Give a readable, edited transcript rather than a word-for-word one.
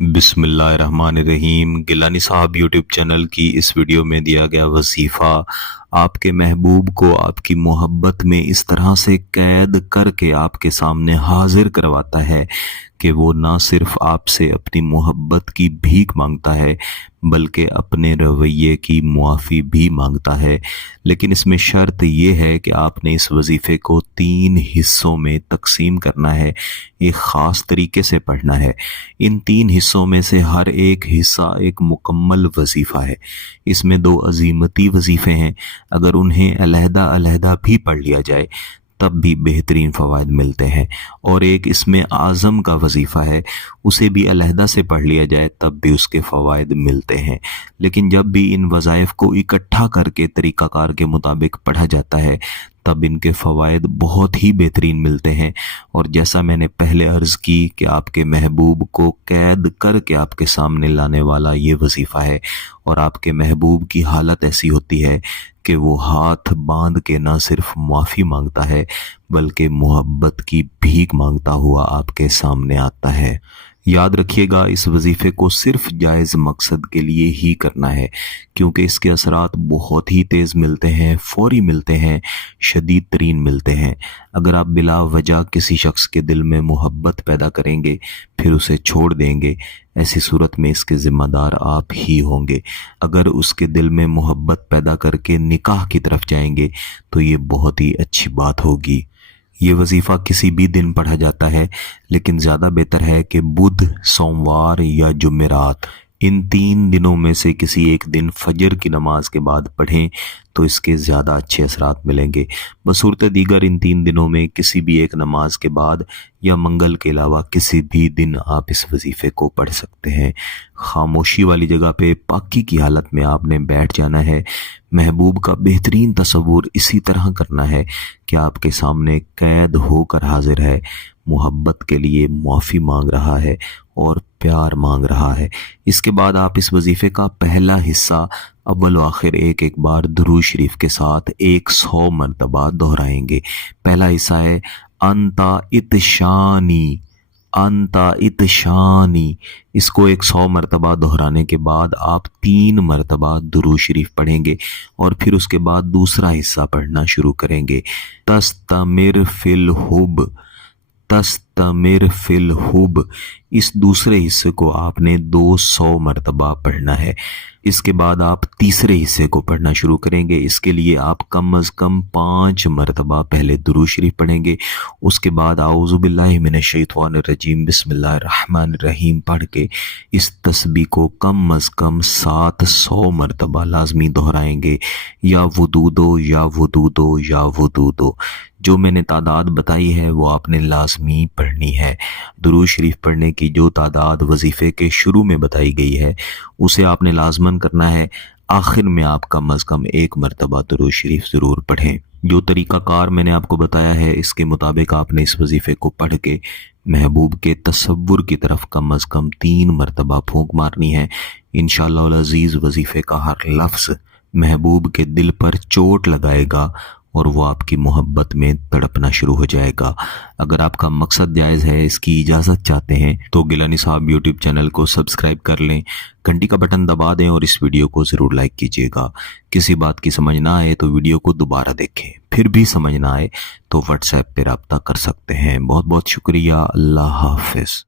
बिस्मिल्लाहिर्रहमानिर्रहीम। गिलानी साहब YouTube channel की इस वीडियो में दिया गया वजीफ़ा आपके महबूब को आपकी मोहब्बत में इस तरह से कैद करके आपके सामने हाजिर करवाता है कि वो ना सिर्फ आपसे अपनी मोहब्बत की भीख मांगता है बल्कि अपने रवैये की मुआफ़ी भी मांगता है। लेकिन इसमें शर्त ये है कि आपने इस वजीफ़े को 3 हिस्सों में तकसीम करना है, एक ख़ास तरीके से पढ़ना है। इन 3 हिस्सों में से हर एक हिस्सा एक मुकम्मल वजीफ़ा है। इसमें 2 अज़ीमती वजीफ़े हैं। अगर उन्हें अलहदा अलहदा भी पढ़ लिया जाए तब भी बेहतरीन फ़वाइद मिलते हैं, और एक इसमें आज़म का वजीफ़ा है, उसे भी अलहदा से पढ़ लिया जाए तब भी उसके फ़वाइद मिलते हैं। लेकिन जब भी इन वज़ाइफ को इकट्ठा करके तरीक़ाकार के मुताबिक पढ़ा जाता है तब इनके फ़वाइद बहुत ही बेहतरीन मिलते हैं। और जैसा मैंने पहले अर्ज़ की कि आपके महबूब को कैद करके आपके सामने लाने वाला ये वजीफ़ा है, और आपके महबूब की हालत ऐसी होती है कि वो हाथ बांध के ना सिर्फ माफ़ी मांगता है बल्कि मोहब्बत की भीख मांगता हुआ आपके सामने आता है। याद रखिएगा, इस वजीफ़े को सिर्फ जायज़ मकसद के लिए ही करना है, क्योंकि इसके असरात बहुत ही तेज़ मिलते हैं, फौरी मिलते हैं, शदीद तरीन मिलते हैं। अगर आप बिला वजह किसी शख्स के दिल में मोहब्बत पैदा करेंगे फिर उसे छोड़ देंगे, ऐसी सूरत में इसके ज़िम्मेदार आप ही होंगे। अगर उसके दिल में मोहब्बत पैदा करके निकाह की तरफ जाएंगे तो ये बहुत ही अच्छी बात होगी। ये वजीफ़ा किसी भी दिन पढ़ा जाता है, लेकिन ज़्यादा बेहतर है कि बुध, सोमवार या जुमेरात, इन 3 दिनों में से किसी एक दिन फजर की नमाज के बाद पढ़ें तो इसके ज़्यादा अच्छे असरात मिलेंगे। बसूरत दीगर इन 3 दिनों में किसी भी एक नमाज के बाद या मंगल के अलावा किसी भी दिन आप इस वजीफ़े को पढ़ सकते हैं। खामोशी वाली जगह पे पाकी की हालत में आपने बैठ जाना है। महबूब का बेहतरीन तस्वुर इसी तरह करना है कि आपके सामने कैद होकर हाजिर है, मोहब्बत के लिए मुआफ़ी मांग रहा है और प्यार मांग रहा है। इसके बाद आप इस वजीफ़े का पहला हिस्सा अव्वल व आखिर एक एक बार दुरूद शरीफ के साथ 100 मरतबा दोहराएंगे। पहला हिस्सा है अंता इत्शानी, अंता इत्शानी। इसको 100 मरतबा दोहराने के बाद आप 3 मरतबा दुरूद शरीफ पढ़ेंगे और फिर उसके बाद दूसरा हिस्सा पढ़ना शुरू करेंगे। तस्तमिर फिल हुब, तस्तमिर फिल हुब। इस दूसरे हिस्से को आपने 200 मरतबा पढ़ना है। इसके बाद आप तीसरे हिस्से को पढ़ना शुरू करेंगे। इसके लिए आप कम अज़ कम 5 मरतबा पहले दुरूद शरीफ पढ़ेंगे। उसके बाद आऊज़ु बिल्लाहि मिनश शैतानिर रजीम बिस्मिल्लाहिर्रहमानिर्रहीम पढ़ के इस तस्बीह को कम अज़ कम 700 मरतबा लाजमी दोहराएंगे। या वुदूदो या वुदूदो या वुदूदो, जो मैंने तादाद बताई है वो आपने लाजमी पढ़नी है। दुरूद शरीफ पढ़ने की जो तादाद वजीफ़े के शुरू में बताई गई है उसे आपने लाजमन करना है। आखिर में आप कम अज़ कम 1 मरतबा दुरूद शरीफ ज़रूर पढ़ें। जो तरीक़ाकार मैंने आपको बताया है इसके मुताबिक आपने इस वजीफ़े को पढ़ के महबूब के तसव्वुर की तरफ कम अज़ कम 3 मरतबा फूंक मारनी है। इंशाअल्लाह अज़ीज़ वजीफ़े का हर लफ्ज़ महबूब के दिल पर चोट लगाएगा और वो आपकी मोहब्बत में तड़पना शुरू हो जाएगा। अगर आपका मकसद जायज़ है, इसकी इजाज़त चाहते हैं तो गिलानी साहब यूट्यूब चैनल को सब्सक्राइब कर लें, घंटी का बटन दबा दें और इस वीडियो को ज़रूर लाइक कीजिएगा। किसी बात की समझ ना आए तो वीडियो को दोबारा देखें, फिर भी समझ ना आए तो व्हाट्सएप पर रब्ता कर सकते हैं। बहुत बहुत शुक्रिया। अल्लाह हाफ़िज़।